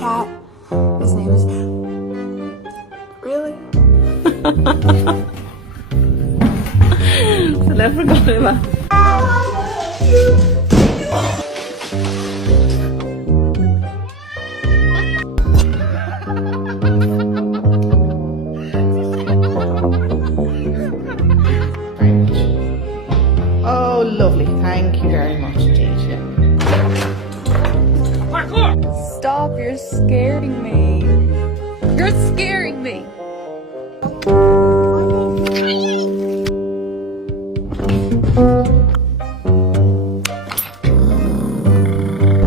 cat. His name is... Really? Se le forgot chyba. Oh, lovely. Thank you very much, Gigi. Stop, you're scaring me. You're scaring me.